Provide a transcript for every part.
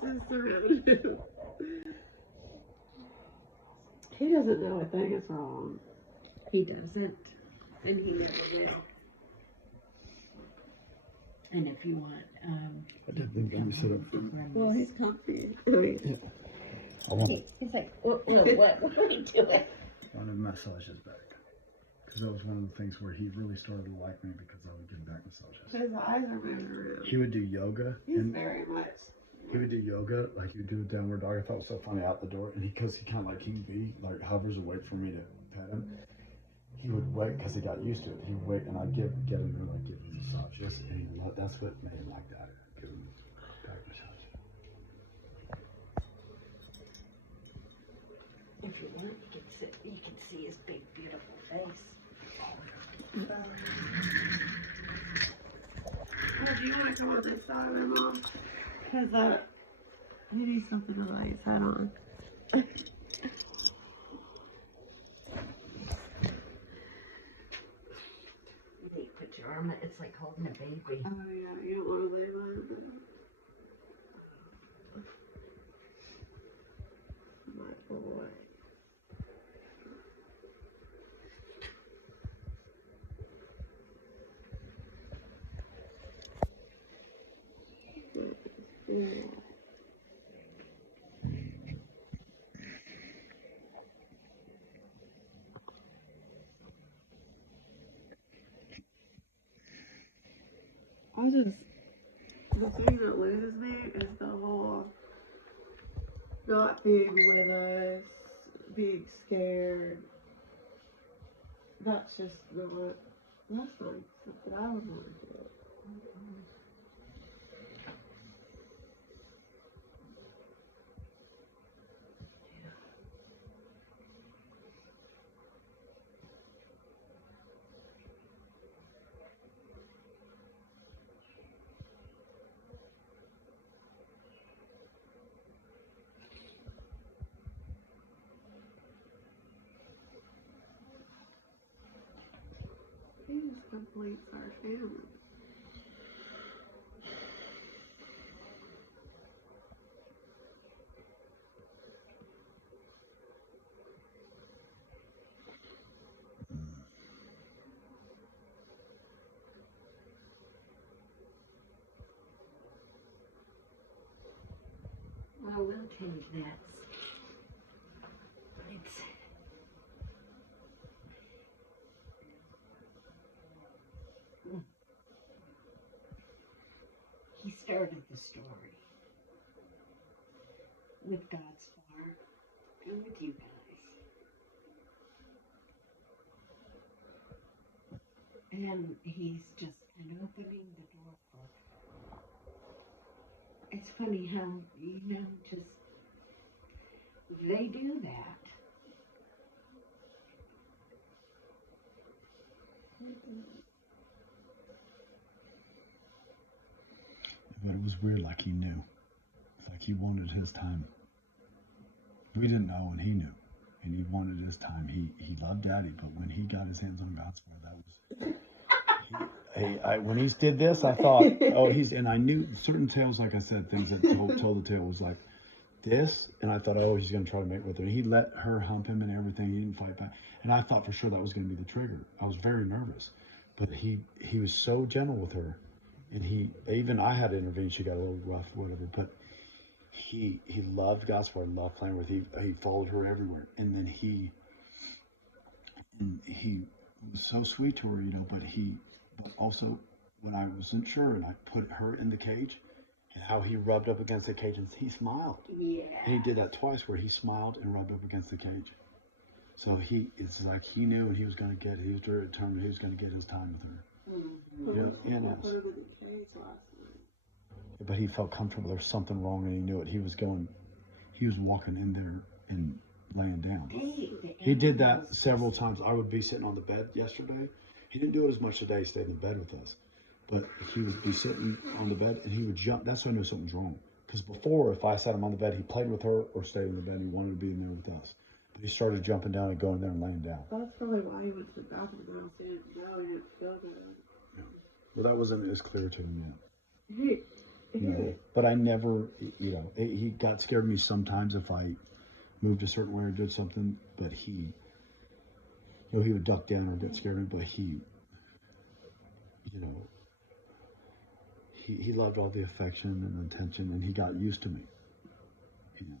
horses around him. He doesn't know a thing is wrong. He doesn't. And he never will. And if you want, I did think let me sit up. Well, he's comfy. I mean, Yeah. I want he's like, what are you doing? to massage his back. Because that was one of the things where he really started to like me because I would give back massages. his eyes are moving around. He would do yoga. He's And very much. he would do yoga, like he would do a downward dog. I thought it was so funny out the door. And because he kind of like King B, like hovers and wait for me to pet him. He would wait because he got used to it. He'd wait and I'd get in there, like give him massages. And that's what made him like that. Give him back massage. If you want, you can sit. You can see his big, beautiful face. Well, do you want to come on this side of him, Mom? Because he needs something to lay his head on. You need to put your arm. It's like holding a baby. Oh, yeah, you don't want to lay him on. My boy. Yeah. The thing that loses me is the whole not being with us, being scared. That's just not, that's not something I would want to do. He just completes our family. Well, we'll tell you that. It's he started the story with God's farm and with you guys. And he's just kind of opening the door for. It's funny how, just they do that. But it was weird, like he knew. It's like he wanted his time. We didn't know, and he knew. And he wanted his time. He loved Daddy, but when he got his hands on God's word, that was... when he did this, I thought, and I knew certain tales, like I said, things that told the tale was like this, and I thought, he's going to try to mate with her. He let her hump him and everything. He didn't fight back. And I thought for sure that was going to be the trigger. I was very nervous. But he was so gentle with her. And I had to intervene. She got a little rough, whatever. But he loved God's word, loved playing with. He followed her everywhere. And then he was so sweet to her, But also when I wasn't sure, and I put her in the cage, and how he rubbed up against the cage and he smiled. Yeah. And he did that twice, where he smiled and rubbed up against the cage. So it's like he knew, and he was going to get it. He was determined he was going to get his time with her. But he felt comfortable. There was something wrong, and he knew it. He was walking in there and laying down. He did that several times. I would be sitting on the bed yesterday. He didn't do it as much today. He stayed in the bed with us. But he would be sitting on the bed, and he would jump. That's when I knew something's wrong. Because before, if I sat him on the bed, he played with her or stayed in the bed. He wanted to be in there with us. But he started jumping down and going there and laying down. That's probably why he went to the bathroom now. He didn't know, he didn't feel good. Yeah. Well, that wasn't as clear to him yet. You know, but I never, you know, he got scared of me sometimes if I moved a certain way or did something. But he, you know, he would duck down or get scared of me. But he, you know, he loved all the affection and attention, and he got used to me. You know,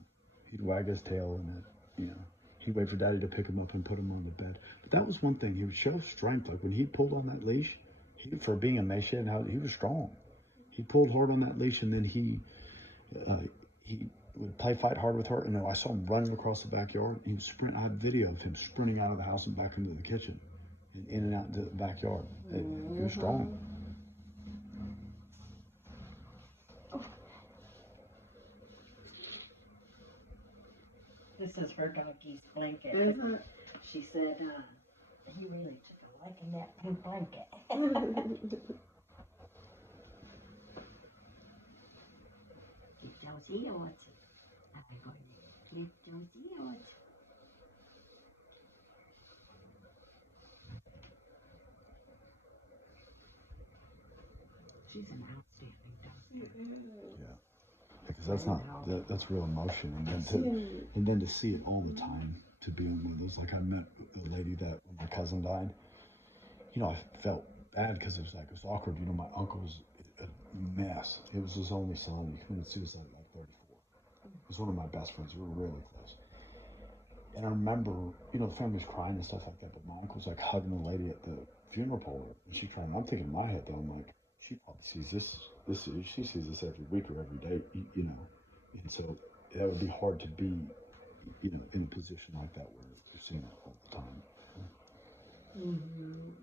he'd wag his tail and it, you know, he'd wait for Daddy to pick him up and put him on the bed. But that was one thing. He would show strength. Like when he pulled on that leash, for being emaciated, he was strong. He pulled hard on that leash, and then he would play fight hard with her. And I saw him running across the backyard. He would sprint. I had video of him sprinting out of the house and back into the kitchen, and in and out into the backyard. He was strong. This is her doggy's blanket. Is it? She said, he really took a liking that pink blanket. Josie what's it? I'm going to get Josie what's it? She's an outstanding dog. Yeah, because that's real emotion, and then to see it all the time, to be in one of those. Like I met a lady that when my cousin died, you know, I felt bad because it was awkward. You know, my uncle was a mess. He was his only son. He committed suicide at like 34. He was one of my best friends. We were really close. And I remember, you know, the family was crying and stuff like that, but my uncle was like hugging the lady at the funeral parlor, and she crying. I'm thinking in my head though, I'm like, she probably sees this. She sees this every week or every day, you know. And so that would be hard to be, you know, in a position like that where you're seeing it all the time. Mm-hmm.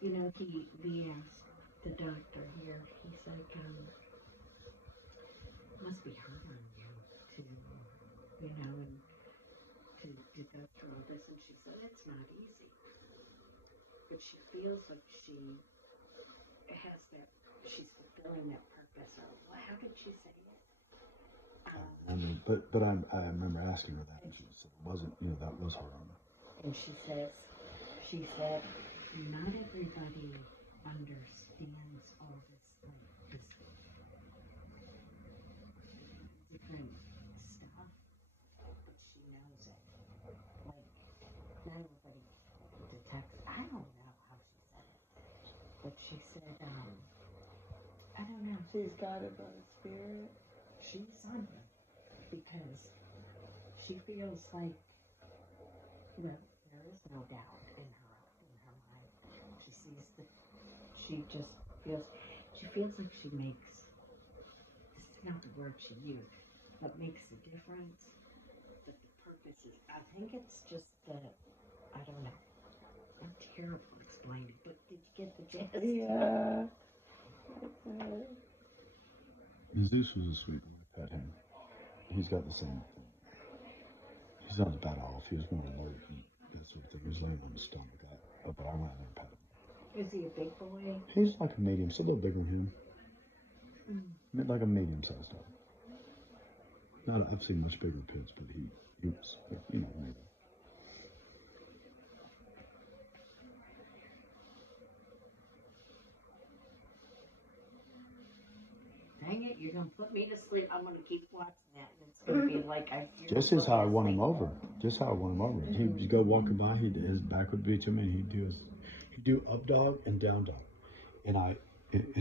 You know, we asked the doctor here, he's like, must be hard on you to, you know, and to go through all this. And she said, it's not easy. But she feels like she has that, she's fulfilling that purpose. Or how did she say it? I remember, but I remember asking her that, and she said it wasn't, you know, that was hard on her. And she said, not everybody understands all this, like, this different stuff, but she knows it. Like, not everybody detects, I don't know how she said it, but she said, I don't know. She's guided by the spirit. She's on it because she feels like, well, there is no doubt in her mind. She sees she feels like she makes, this is not the word she used, but makes a difference. But the purpose is, I think it's just that, I don't know. I'm terrible explaining, but did you get the gist? Yeah. Zeus was a sweet when I pet him. He's got the same thing. He's not as bad off. He was more alert and that sort of thing. He was laying on his stomach. But I went in there and pet him. Is he a big boy? He's like a medium, still a little bigger than him. Like a medium-sized dog. I've seen much bigger pits, but he was, you know, maybe. Dang it, you're going to put me to sleep. I'm going to keep watching that. And it's going to be like Just as how I won him over. Just how I won him over. He'd go walking by, his back would be to me, and he'd do up dog and down dog. And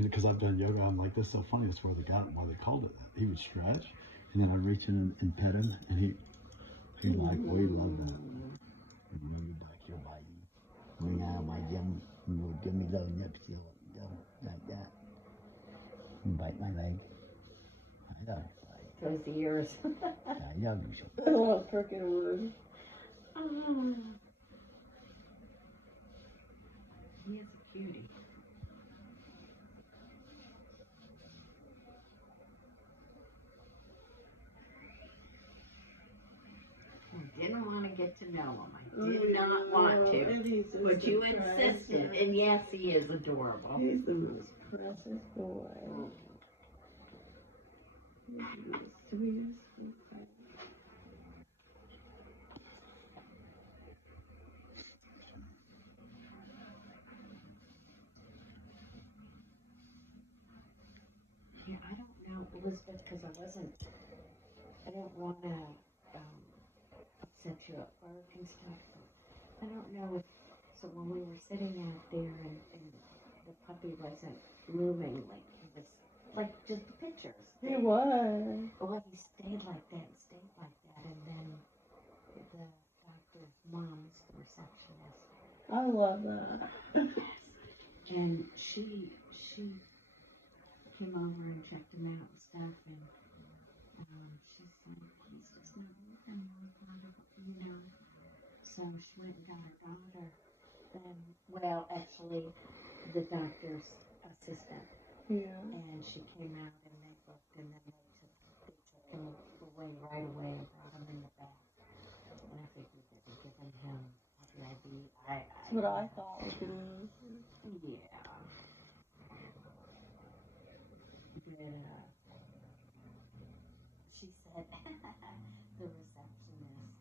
because I've done yoga, I'm like, this is so funny. That's where they got it, why they called it that. He would stretch, and then I'd reach in and pet him, and he like, we love that. And you back here biting. Me now, my Jim, give me little nips, like that. And bite my leg. I love it. those ears. I love you. Oh, crooked wood. He is a cutie. I didn't want to get to know him. I did not want to. And he's just But you precious. insisted, and yes, he is adorable. He's the most precious boy. He's the sweetest thing. Yeah, I don't know Elizabeth, because I didn't want to upset you at work and stuff. I don't know if, so when we were sitting out there and the puppy wasn't moving, like he was, like just the pictures. He was. Well, he stayed like that, and then the doctor's mom's the receptionist. I love that. And she came over and checked him out and stuff, and she's like, he's just not moving, you know. So she went and got her daughter. Then, well, actually, the doctor's assistant. Yeah. And she came out and they looked, and then they took him away right away and brought him in the back. And I figured they were giving him puppy ID. That's what I thought was gonna happen. Yeah. But she said, the receptionist,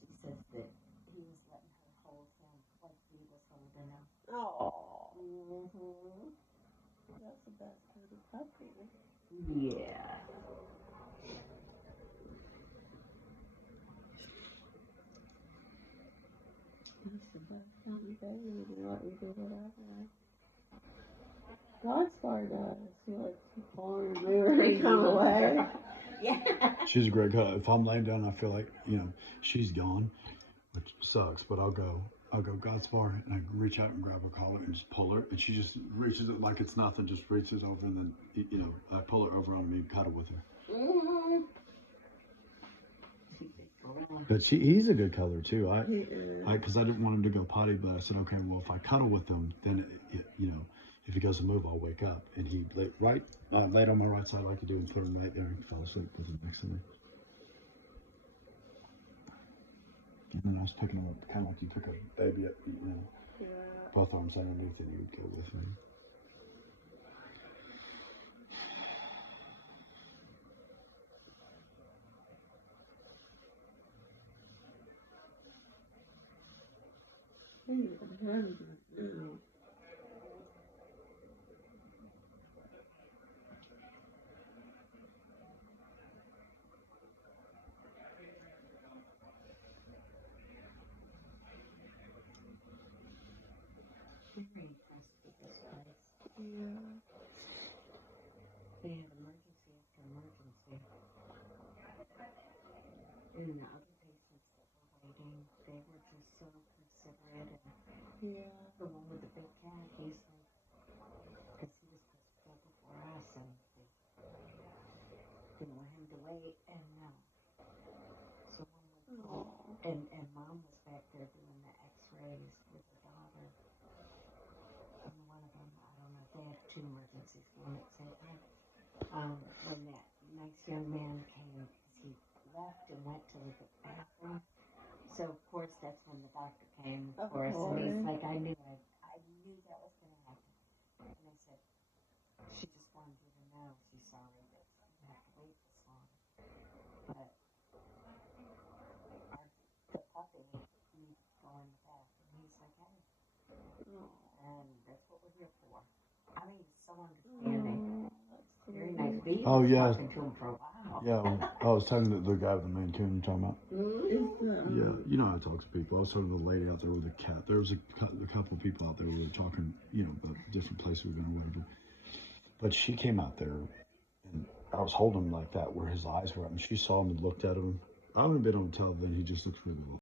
she says that he was letting her hold him like he was holding him. Oh. Mm-hmm. That's the best kind of puppy. Yeah. That's the best kind of baby. You can let me do whatever. Godspar does. He likes to pull her mirror and come away. Yeah. She's a great color. If I'm laying down, I feel like, you know, she's gone, which sucks, but I'll go Godspar, and I reach out and grab her collar and just pull her, and she just reaches it like it's nothing, just reaches over, and then, you know, I pull her over on me and cuddle with her. Mm-hmm. But he's a good color too. He is. Because I didn't want him to go potty, but I said, okay, well, if I cuddle with him, then, you know, if he goes to move, I'll wake up. And he laid on my right side like I do and put him right there and fell asleep with him next to me. And then I was picking him up, kind of like you pick a baby up, you know, Yeah. both arms underneath, and he would go with me. He's 100 now. Very impressed with this place. Yeah. They had emergency after emergency. And the other patients that were waiting, they were just so considerate. And Yeah. the one with the big cat, he's like, because he was supposed to go before us, and they didn't want him to wait. And so when we called, and mom was back there doing the x-rays with her daughter. And one of them, I don't know, they had two emergencies going at the same time. When that nice young man came, because he left and went to the bathroom. So of course that's when the doctor came, of course, and he's like, I knew that was going to happen. And I said, she just wanted you to know she's sorry that you have to wait this long. But the puppy needs to go in the bathroom. He's like, hey. And that's what we're here for. I mean, he's so understanding. Very nice. Being Oh, yeah. talking to him for a while. Yeah, I was talking to the guy with the Maine Coon you're talking about. Mm-hmm. Yeah, you know how I talk to people. I was talking to the lady out there with a cat. There was a couple of people out there who were talking, you know, about different places we've been or whatever. But she came out there, and I was holding him like that, where his eyes were up, and she saw him and looked at him. I would have been able to tell then he just looks really well.